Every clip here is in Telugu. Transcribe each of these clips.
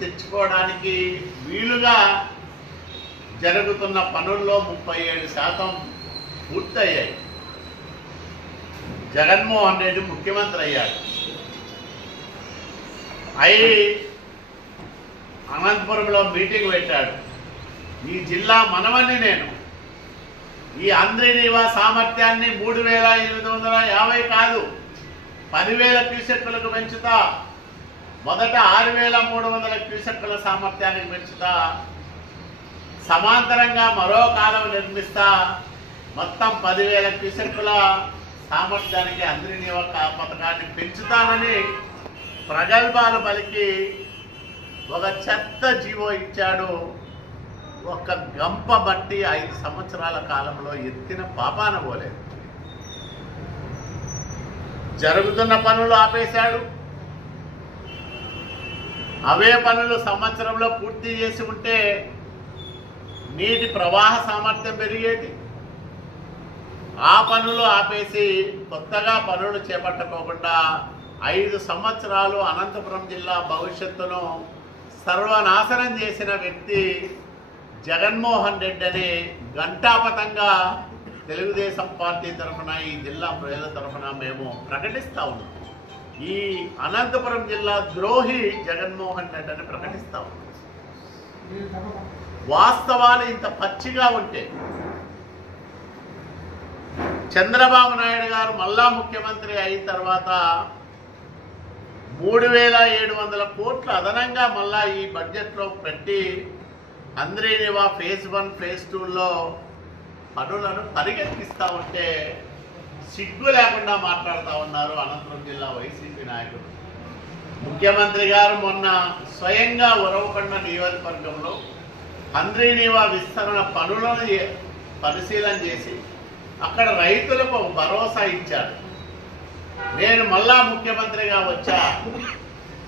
తెచ్చుకోవడానికి వీలుగా జరుగుతున్న పనుల్లో 37% పూర్తయ్యాయి. జగన్మోహన్ రెడ్డి ముఖ్యమంత్రి అయ్యాడు. అనంతపురంలో మీటింగ్ పెట్టాడు. ఈ జిల్లా మనవని నేను ఈ అంద్రినీవా సామర్థ్యాన్ని 3850 కాదు 10,000 క్యూసెక్కులకు పెంచుతా. మొదట 6,300 క్యూసెక్కుల సామర్థ్యానికి పెంచుతా. సమాంతరంగా మరో కాలం నిర్మిస్తా. మొత్తం 10,000 క్యూసెక్కుల సామర్థ్యానికి అంద్రినీవా పథకాన్ని పెంచుతామని ప్రగల్భాలు పలికి ఒక చెత్త జీవో ఇచ్చాడు. ఒక గంప బట్టి 5 సంవత్సరాల కాలంలో ఎత్తిన పాపాన పోలేదు. జరుగుతున్న పనులు ఆపేశాడు. అవే పనులు సంవత్సరంలో పూర్తి చేసి ఉంటే నీటి ప్రవాహ సామర్థ్యం పెరిగేది. ఆ పనులు ఆపేసి కొత్తగా పనులు చేపట్టకోకుండా 5 సంవత్సరాలు అనంతపురం జిల్లా భవిష్యత్తును సర్వనాశనం చేసిన వ్యక్తి జగన్మోహన్ రెడ్డి అని ఘంటాపథంగా తెలుగుదేశం పార్టీ తరఫున ఈ జిల్లా ప్రజల తరఫున మేము ప్రకటిస్తా ఉన్నాం. ఈ అనంతపురం జిల్లా ద్రోహి జగన్మోహన్ రెడ్డి అని ప్రకటిస్తా ఉన్నాం. వాస్తవాలు ఇంత పచ్చిగా ఉంటే చంద్రబాబు నాయుడు గారు మళ్ళా ముఖ్యమంత్రి అయిన తర్వాత 3,700 కోట్లు అదనంగా మళ్ళా ఈ బడ్జెట్లో పెట్టి అంద్రినీవా ఫేజ్ 1 ఫేజ్ 2లో పనులను పరిగెత్తిస్తూ ఉంటే సిగ్గు లేకుండా మాట్లాడుతూ ఉన్నారు అనంతపురం జిల్లా వైసీపీ నాయకులు. ముఖ్యమంత్రి గారు మొన్న స్వయంగా ఉరవకొండ నియోజకవర్గంలో అంద్రినీవా విస్తరణ పనులను పరిశీలన చేసి అక్కడ రైతులకు భరోసా ఇచ్చాడు. నేను మళ్ళా ముఖ్యమంత్రిగా వచ్చా,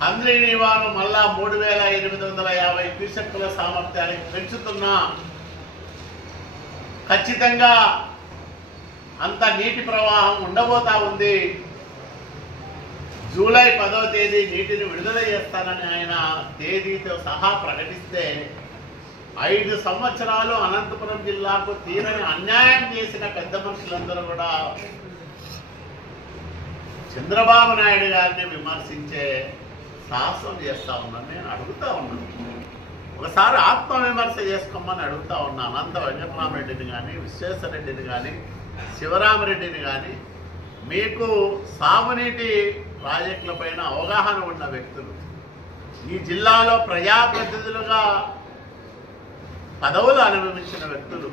అంద్రినీవాను మళ్ళా 3,850 క్యూసెక్కుల సామర్థ్యానికి పెంచుతున్నా. ఖచ్చితంగా అంత నీటి ప్రవాహం ఉండబోతా ఉంది. జూలై 10వ తేదీ నీటిని విడుదల చేస్తానని ఆయన తేదీతో సహా ప్రకటిస్తే 5 సంవత్సరాలు అనంతపురం జిల్లాకు తీరని అన్యాయం చేసిన పెద్ద మనుషులందరూ కూడా చంద్రబాబు నాయుడు గారిని విమర్శించే సాహసం చేస్తా ఉన్నాను. నేను అడుగుతా ఉన్నాను, ఒకసారి ఆత్మవిమర్శ చేసుకోమని అడుగుతా ఉన్నా. అనంత వెంకటరామరెడ్డిని కానీ, విశ్వేశ్వరరెడ్డిని కానీ, శివరామరెడ్డిని కానీ, మీకు సాగునీటి ప్రాజెక్టుల పైన అవగాహన ఉన్న వ్యక్తులు, ఈ జిల్లాలో ప్రజాప్రతినిధులుగా పదవులు అనుభవించిన వ్యక్తులు,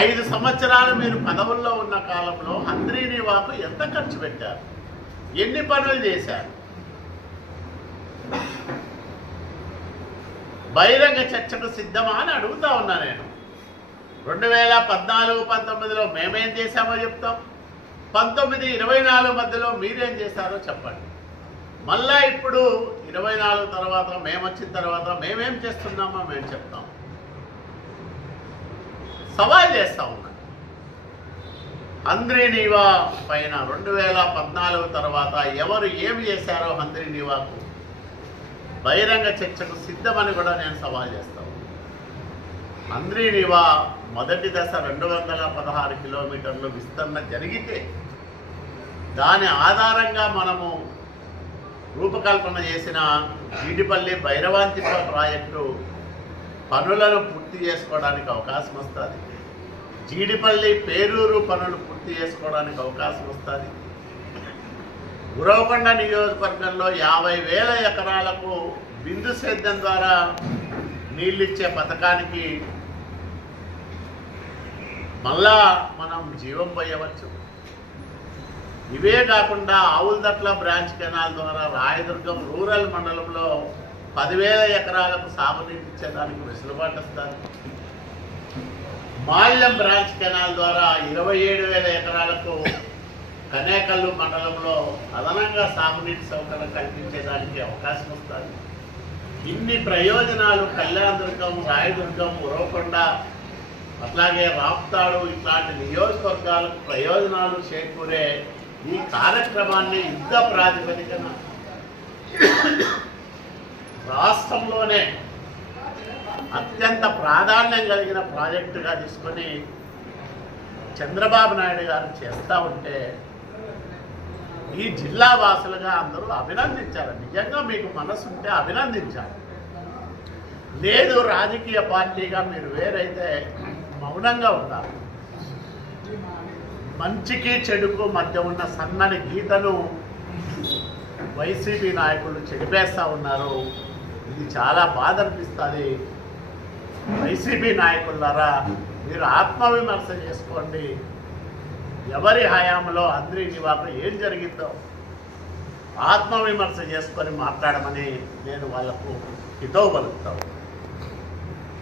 5 సంవత్సరాలు మీరు పదవుల్లో ఉన్న కాలంలో అంద్రినీవాకు ఎంత ఖర్చు పెట్టారు, ఎన్ని పనులు చేశారు? బహిరంగ చర్చకు సిద్ధమా అని అడుగుతా ఉన్నా నేను. 2014-19లో మేమేం చేశామో చెప్తాం, 19-24 మధ్యలో మీరేం చేశారో చెప్పండి. మళ్ళా ఇప్పుడు 24 తర్వాత మేము వచ్చిన తర్వాత మేమేం చేస్తున్నామో మేము చెప్తాం. సవాల్ చేస్తా ఉన్నా. అంద్రినీవా పైన 2014 తర్వాత ఎవరు ఏమి చేశారో అంద్రినీవాకు బహిరంగ చర్చకు సిద్ధమని కూడా నేను సవాల్ చేస్తాను. అంద్రినీవా మొదటి దశ 216 కిలోమీటర్లు విస్తరణ జరిగితే దాని ఆధారంగా మనము రూపకల్పన చేసిన జీడిపల్లి భైరవాంతిప ప్రాజెక్టు పనులను పూర్తి చేసుకోవడానికి అవకాశం వస్తుంది. జీడిపల్లి పేరూరు పనులు పూర్తి చేసుకోవడానికి అవకాశం వస్తుంది. ఉరవకొండ నియోజకవర్గంలో 50,000 ఎకరాలకు బిందు సేద్యం ద్వారా నీళ్ళిచ్చే పథకానికి మళ్ళా మనం జీవం పోయవచ్చు. ఇవే కాకుండా ఆవులదట్ల బ్రాంచ్ కెనాల్ ద్వారా రాయదుర్గం రూరల్ మండలంలో 10,000 ఎకరాలకు సాగునీటి ఇచ్చేదానికి వెసులుబాటు వస్తుంది. మాల్యం బ్రాంచ్ కెనాల్ ద్వారా 27,000 ఎకరాలకు కనేకల్లు మండలంలో అదనంగా సాగునీటి సౌకర్యం కల్పించేదానికి అవకాశం వస్తుంది. ఇన్ని ప్రయోజనాలు కళ్యాణదుర్గం, రాయదుర్గం, ఉరవకొండ, అట్లాగే రాప్తాడు ఇట్లాంటి నియోజకవర్గాలకు ప్రయోజనాలు చేకూరే ఈ కార్యక్రమాన్ని యుద్ధ ప్రాతిపదికన రాష్ట్రంలోనే అత్యంత ప్రాధాన్యం కలిగిన ప్రాజెక్టుగా తీసుకొని చంద్రబాబు నాయుడు గారు చేస్తూ ఉంటే ఈ జిల్లా వాసులుగా అందరూ అభినందించారు. నిజంగా మీకు మనసు ఉంటే అభినందించారు. లేదు రాజకీయ పార్టీగా మీరు వేరైతే మౌనంగా ఉండాలి. మంచికి చెడుకు మధ్య ఉన్న సన్నని గీతను వైసీపీ నాయకులు చెడిపేస్తూ ఉన్నారు. ఇది చాలా బాధ అనిపిస్తుంది. వైసీపీ నాయకులారా, మీరు ఆత్మవిమర్శ చేసుకోండి. ఎవరి హయాంలో అంద్రీ నివాకు ఏం జరిగిందో ఆత్మవిమర్శ చేసుకొని మాట్లాడమని నేను వాళ్లకు హితవు పలుకుతాను.